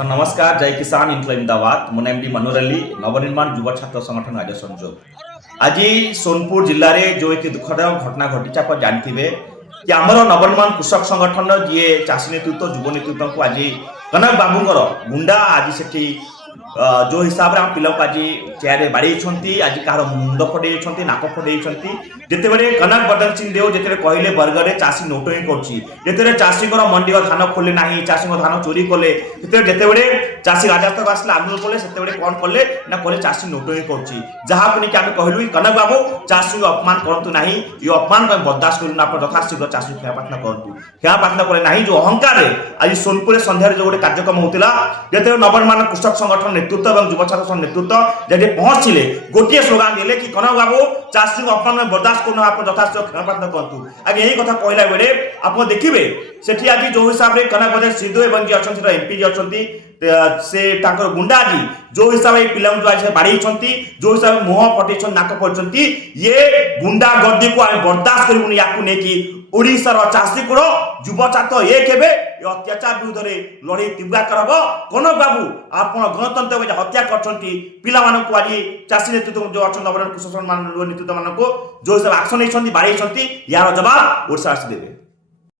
Sir नमस्कार, जय किसान इनक्लाब अहमदाबाद। मो एमडी मनोहर अली, नवनिर्माण युवा छात्र संगठन राज्य संयोग। आज सोनपुर जिले में जो एक दुखद घटना घटी आप जानते कि आमर नवनिर्माण कृषक संगठन जी चाषी नेतृत्व युव नेतृत्व को आज कनक बाबूर गुंडा आज से जो हिसाब से आम पिला को आज चेयर बाड़ी आज कहार मुंड फटे नाक फटे जितेबाला कनक बदन सिंह देव जिते कहले बरगढ़ चाषी नोटोई कर चाषी मंडी धान खोले ना चाषी धान चोरी कले जितेबाला चाषी राजस्व आसला आंदोलन कले से कौन कले ना कले चाषी नोटोई करा नहीं आम कहलु कनक बाबू चाषी अपमान करूँ ना ये अपमान को बर्दाश्त करूँ आप यथाशीघ्र चाषी क्षमाप्रार्थना करूँ क्षमाप्रार्थना कले ना जो अहंकार आज सोनपुर सन्धार जो गोटे कार्यक्रम होता जिते नवनिर्माण कृषक संगठन नेतृत्व और युवा छात्र नेतृत्व जब पहुंचले गोटे स्लोगान दिले कि कनक बाबू चाषी अपमान में बर्दाश्त करना आप यथाशीघ्र क्षमाप्रार्थना करूँ। आगे यही कथा कहला बेले आप देखिए सेठी आज जो हिसाब से कनक बदन सिद्धू एवं जी अच्छा एमपी जी अच्छा से गुंडा आज जो हिसाब से पिला आज बाड़ी जो हिसाब से मुह फटे नाक फटे ये गुंडा गर्दी को आम बर्दाश्त करूँ या ओडिशार चाषी कूड़ युव छात्र एक हे अत्याचार विरुद्ध में लड़े तीव्र करब। कनक बाबू आप गणतंत्र हत्या कर पिला आज चाषी नेतृत्व जो अच्छा नवनिर्माण कृषक नेतृत्व मान जो हिसाब से आक्शन नहीं बाड़ी यार जवाब ओडिशा देवे।